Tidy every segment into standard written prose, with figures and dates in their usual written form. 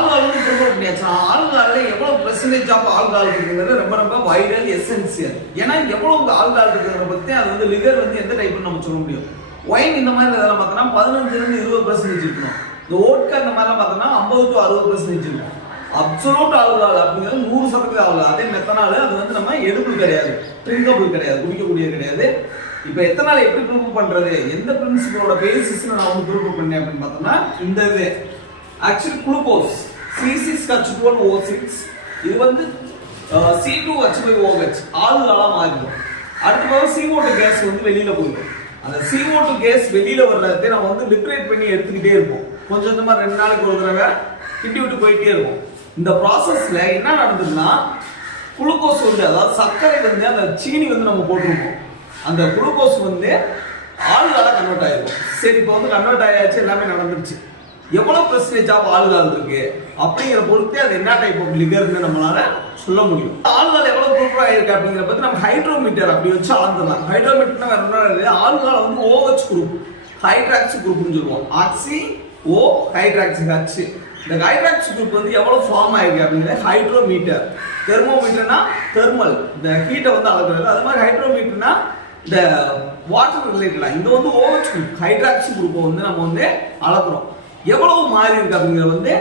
Alcohol வந்து prepare பண்ணியாச்சு. ஆல்கஹால்ல எவ்வளவு பெர்சன்டேஜ் ஆஃப் ஆல்கஹால் இருக்குங்கிறது ரொம்ப ரொம்ப வைடல் எசென்சியல். ஏன்னா எவ்வளவு ஆல்கஹால் இருக்கிறத பத்தி அது வந்து லிகர் வந்து எந்த டைப்னு நம்ம சொல்ல முடியும். ஒயின் இந்த மாதிரி இதெல்லாம் பார்த்தோம்னா 15-20% இருக்கணும். இந்த ஓட்கா இந்த மாதிரிலாம் பார்த்தோம்னா 50 to 60% இருக்கும். அப்சல்யூட் ஆல்கஹால் அப்படிங்கிறது 100% ஆல்கஹால். அதே மெத்தனால் அது வந்து நம்ம எடுபிள் கிடையாது, ட்ரிங்கபிள் கிடையாது, குடிக்கக்கூடியது கிடையாது. இப்போ எத்தனால் எப்படி ப்ரூவ் பண்றது, எந்த பிரின்சிபலோட பேசிஸ்ல நான் வந்து ப்ரூவ் பண்ணேன் அப்படின்னு பார்த்தோம்னா இந்த இது ஆக்சுவலி குளுக்கோஸ் C6H12O6 இது வந்து C2H5OH ஆல்கஹாலா மாறிடும். அடுத்து CO2 கேஸ் வந்து வெளியில போயிடும். அந்த CO2 கேஸ் வெளியில வர்றதை நம்ம வந்து லிபரேட் பண்ணி எடுத்துக்கிட்டே இருப்போம். கொஞ்சம் கொஞ்சமா 2 நாளைக்கு ஒரு தடவை கிட்டி விட்டு போயிட்டே இருக்கும். இந்த ப்ராசஸ்ல என்ன நடந்ததுன்னா குளுக்கோஸ் வந்து அதாவது சர்க்கரை வந்து அந்த சீனி வந்து நம்ம போட்டிருப்போம். அந்த குளுக்கோஸ் வந்து ஆல்கஹாலா கன்வெர்ட் ஆயிருக்கும். சரி, இப்போ வந்து கன்வெர்ட் ஆயாச்சு, எல்லாமே நடந்துருச்சு. எவ்வளவு பெர்சன்டேஜ் ஆஃப் ஆல்கஹால் இருக்கு அப்படிங்கிற பொறுத்தே அது என்ன டைப் ஆஃப் லிகர்னு நம்மளால சொல்ல முடியும். ஆல்கஹால் எவ்வளவு ப்ரூஃப் ஆயிருக்கு அப்படிங்கிற பத்தி நம்ம ஹைட்ரோமீட்டர் அப்படி வச்சு அளந்துடலாம். ஹைட்ரோமீட்டர்னா வேற ஒன்றும் இல்லை, ஆல்கஹால் வந்து OH குரூப் ஹைட்ராக்சி குரூப்னு சொல்லுவோம். ஆக்சி O ஹைட்ராக்சி H. இந்த ஹைட்ராக்சி குரூப் வந்து எவ்வளவு ஃபார்ம் ஆயிருக்கு அப்படிங்கிறது ஹைட்ரோமீட்டர். தெர்மோமீட்டர்னா தெர்மல், இந்த ஹீட்டை வந்து அளக்குறது. அது மாதிரி ஹைட்ரோமீட்டர்னா இந்த வாட்டர் ரிலேட்டடா. இங்க வந்து OH குரூப் ஹைட்ராக்சி குரூப்பை வந்து நம்ம வந்து அளக்குறோம். எவ்வளவு மாறி இருக்கு அப்படிங்கிறது வந்து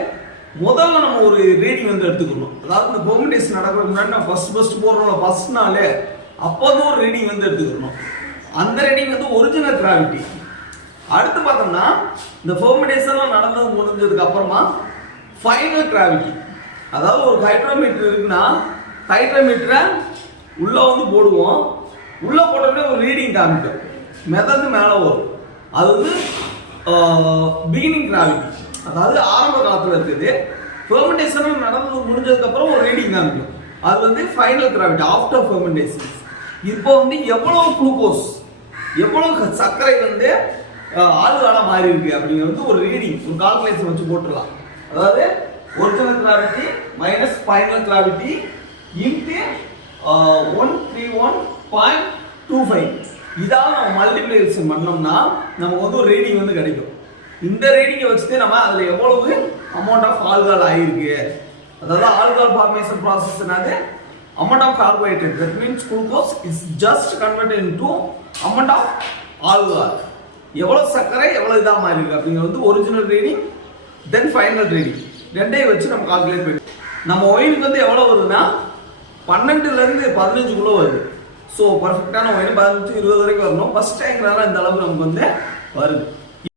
முதல்ல நம்ம ஒரு ரீடிங் வந்து எடுத்துக்கணும். அதாவது இந்த பெர்மெண்டேஷன் நடக்கிறதுக்கு முன்னாடி நம்ம ஃபர்ஸ்ட் போடுறோம் ஃபர்ஸ்ட் நாளே அப்போதும் ஒரு ரீடிங் வந்து எடுத்துக்கணும். அந்த ரீடிங் வந்து ஒரிஜினல் கிராவிட்டி. அடுத்து பார்த்தோம்னா இந்த பெர்மெண்டேஷன்லாம் நடந்தது முடிஞ்சதுக்கு அப்புறமா ஃபைனல் கிராவிட்டி. அதாவது ஒரு ஹைட்ரோமீட்டர் இருக்குன்னா ஹைட்ரோமீட்டரை உள்ள வந்து போடுவோம். உள்ள போட்டோம்னா ஒரு ரீடிங் காமிக்கும், மெதந்து மேலே வரும். அது வந்து பிகினிங் கிராவிட்டி, அதாவது ஆரம்ப காலத்தில் இருக்குது. ஃபெர்மெண்டேஷன் நடந்து முடிஞ்சதுக்கு அப்புறம் ஒரு ரீடிங் காமிக்கும், அது வந்து ஃபைனல் கிராவிட்டி ஆஃப்டர் ஃபெர்மெண்டேஷன். இப்போ வந்து எவ்வளவு குளுக்கோஸ் எவ்வளவு சர்க்கரை வந்து ஆல்கஹாலா மாறி இருக்கு அப்படிங்கிறது ஒரு ரீடிங், ஒரு கால்குலேஷன் வச்சு போட்டுடலாம். அதாவது original gravity minus final gravity into 131.25. இதால நம்ம மல்டிப்ளிகேஷன் பண்ணோம்னா நமக்கு வந்து ஒரு ரீடிங் வந்து கிடைக்கும். இந்த ரீடிங்கை வச்சுட்டு நம்ம அதுல எவ்வளவு அமௌண்ட் ஆஃப் ஆல்கஹால் ஆயிருக்கு, அதாவது ஆல்கஹால் ஃபார்மேஷன் ப்ராசஸ் என்னது, amount of carbohydrate, that means glucose is just converted into amount of alcohol. எவ்வளவு சர்க்கரை எவ்வளவு இதா மாறி இருக்கு அப்படிங்கிறது வந்து ஒரிஜினல் ரீடிங், தென் ஃபைனல் ரீடிங். ரெண்டையும் வச்சு நம்ம கால்குலேட் பண்ணி நம்ம ஒயினுக்கு வந்து எவ்வளவு வருதுன்னா 12ல இருந்து 15 வருது. ஸோ பர்ஃபெக்டான ஒயின் 15-20 வரைக்கும் வரணும். ஃபர்ஸ்ட் டைம்னால இந்த அளவு நமக்கு வந்து வருது.